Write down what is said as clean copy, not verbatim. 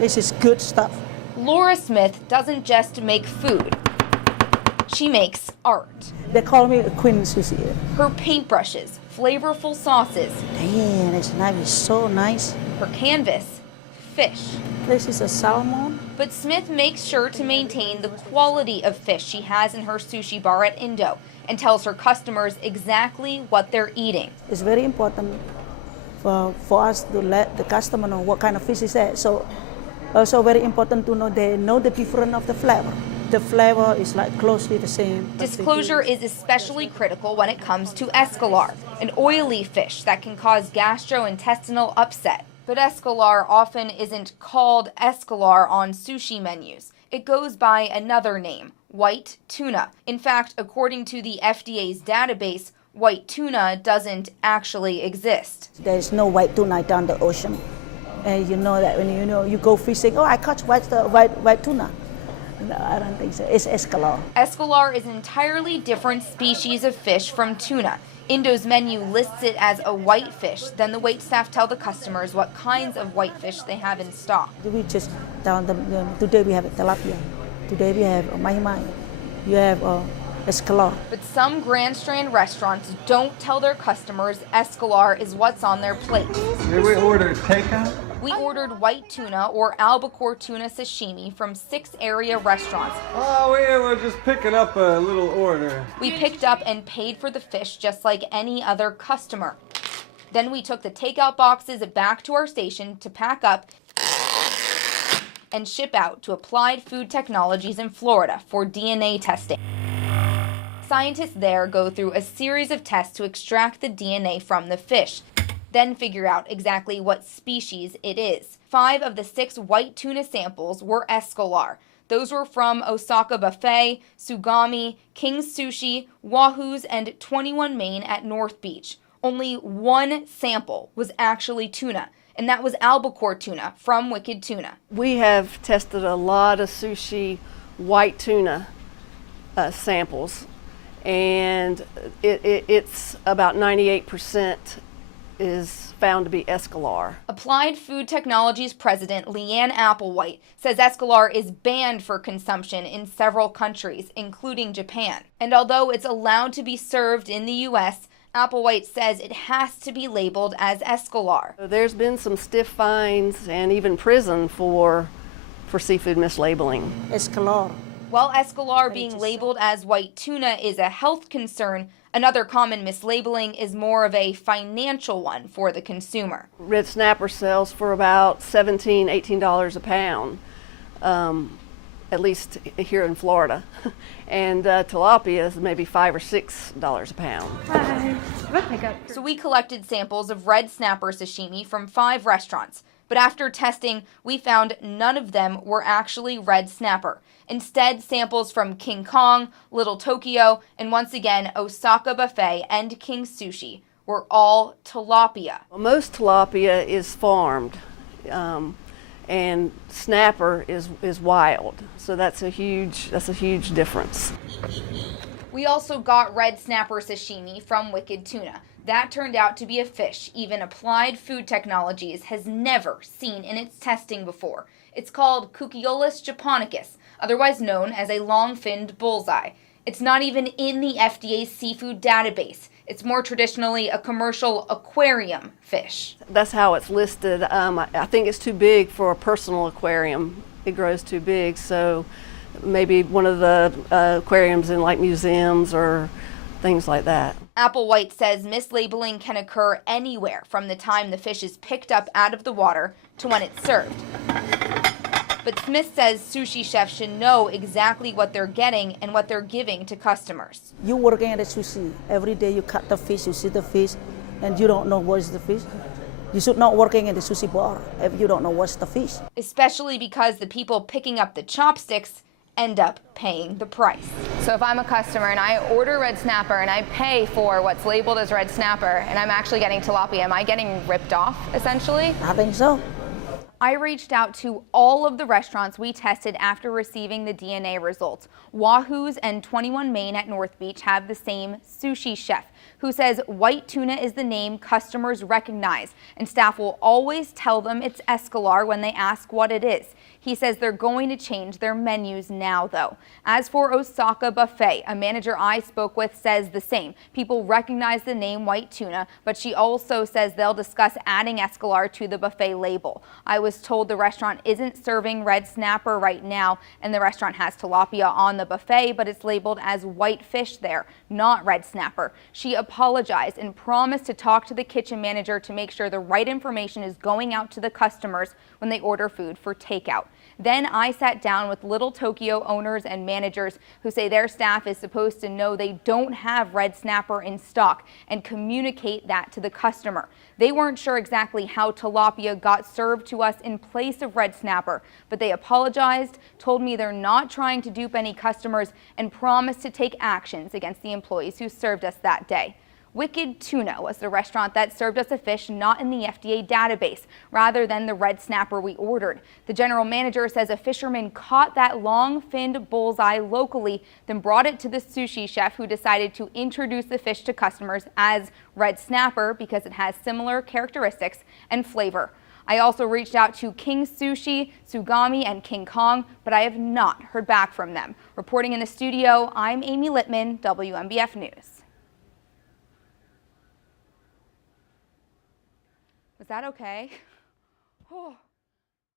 This is good stuff. Laura Smith doesn't just make food. She makes art. They call me a queen sushi. Her paintbrushes, flavorful sauces. Damn, this knife is so nice. Her canvas, fish. This is a salmon. But Smith makes sure to maintain the quality of fish she has in her sushi bar at Indo and tells her customers exactly what they're eating. It's very important for us to let the customer know what kind of fish is that. So also very important to know they know the difference of the flavor. The flavor is like closely the same. Disclosure is especially critical when it comes to escolar, an oily fish that can cause gastrointestinal upset. But escolar often isn't called escolar on sushi menus. It goes by another name, white tuna. In fact, according to the FDA's database, white tuna doesn't actually exist. There's no white tuna down the ocean. And you know that when you go fishing, oh, I caught white tuna. No, I don't think so. It's escolar. Escolar is an entirely different species of fish from tuna. Indo's menu lists it as a white fish. Then the waitstaff tell the customers what kinds of white fish they have in stock. We just down today we have tilapia. Today we have mahi-mahi. You have escolar. But some Grand Strand restaurants don't tell their customers escolar is what's on their plate. Did we order takeout? We ordered white tuna or albacore tuna sashimi from 6 area restaurants. Oh, we were just picking up a little order. We picked up and paid for the fish just like any other customer. Then we took the takeout boxes back to our station to pack up and ship out to Applied Food Technologies in Florida for DNA testing. Scientists there go through a series of tests to extract the DNA from the fish, then figure out exactly what species it is. 5 of the 6 white tuna samples were escolar. Those were from Osaka Buffet, Sugami, King's Sushi, Wahoo's, and 21 Main at North Beach. Only 1 sample was actually tuna, and that was albacore tuna from Wicked Tuna. We have tested a lot of sushi white tuna samples, and it's about 98% is found to be escolar. Applied Food Technologies president Leanne Applewhite says escolar is banned for consumption in several countries, including Japan. And although it's allowed to be served in the U.S., Applewhite says it has to be labeled as escolar. There's been some stiff fines and even prison for seafood mislabeling. Escolar. While escolar being labeled as white tuna is a health concern, another common mislabeling is more of a financial one for the consumer. Red snapper sells for about $17, $18 a pound, at least here in Florida. And tilapia is maybe $5 or $6 a pound. Hi. So we collected samples of red snapper sashimi from 5 restaurants, but after testing, we found none of them were actually red snapper. Instead, samples from King Kong, Little Tokyo, and once again, Osaka Buffet and King Sushi were all tilapia. Well, most tilapia is farmed, and snapper is wild. So that's a huge difference. We also got red snapper sashimi from Wicked Tuna. That turned out to be a fish even Applied Food Technologies has never seen in its testing before. It's called Cucullus japonicus, otherwise known as a long-finned bullseye. It's not even in the FDA's seafood database. It's more traditionally a commercial aquarium fish. That's how it's listed. I think it's too big for a personal aquarium. It grows too big, so maybe one of the aquariums in like museums or things like that. Applewhite says mislabeling can occur anywhere from the time the fish is picked up out of the water to when it's served. But Smith says sushi chefs should know exactly what they're getting and what they're giving to customers. You working at a sushi, every day you cut the fish, you see the fish, and you don't know what is the fish. You should not working at the sushi bar if you don't know what's the fish. Especially because the people picking up the chopsticks end up paying the price. So if I'm a customer and I order red snapper and I pay for what's labeled as red snapper and I'm actually getting tilapia, am I getting ripped off essentially? I think so. I reached out to all of the restaurants we tested after receiving the DNA results. Wahoo's and 21 Main at North Beach have the same sushi chef. who says white tuna is the name customers recognize, and staff will always tell them it's escolar when they ask what it is. He says they're going to change their menus now, though. As for Osaka Buffet, a manager I spoke with says the same. People recognize the name white tuna, but she also says they'll discuss adding escolar to the buffet label. I was told the restaurant isn't serving red snapper right now, and the restaurant has tilapia on the buffet, but it's labeled as white fish there, not red snapper. She apologized and promised to talk to the kitchen manager to make sure the right information is going out to the customers when they order food for takeout. Then I sat down with Little Tokyo owners and managers who say their staff is supposed to know they don't have red snapper in stock and communicate that to the customer. They weren't sure exactly how tilapia got served to us in place of red snapper, but they apologized, told me they're not trying to dupe any customers, and promised to take actions against the employees who served us that day. Wicked Tuna was the restaurant that served us a fish not in the FDA database, rather than the red snapper we ordered. The general manager says a fisherman caught that long-finned bullseye locally, then brought it to the sushi chef, who decided to introduce the fish to customers as red snapper because it has similar characteristics and flavor. I also reached out to King Sushi, Tsugami, and King Kong, but I have not heard back from them. Reporting in the studio, I'm Amy Lipman, WMBF News. Was that okay? Oh.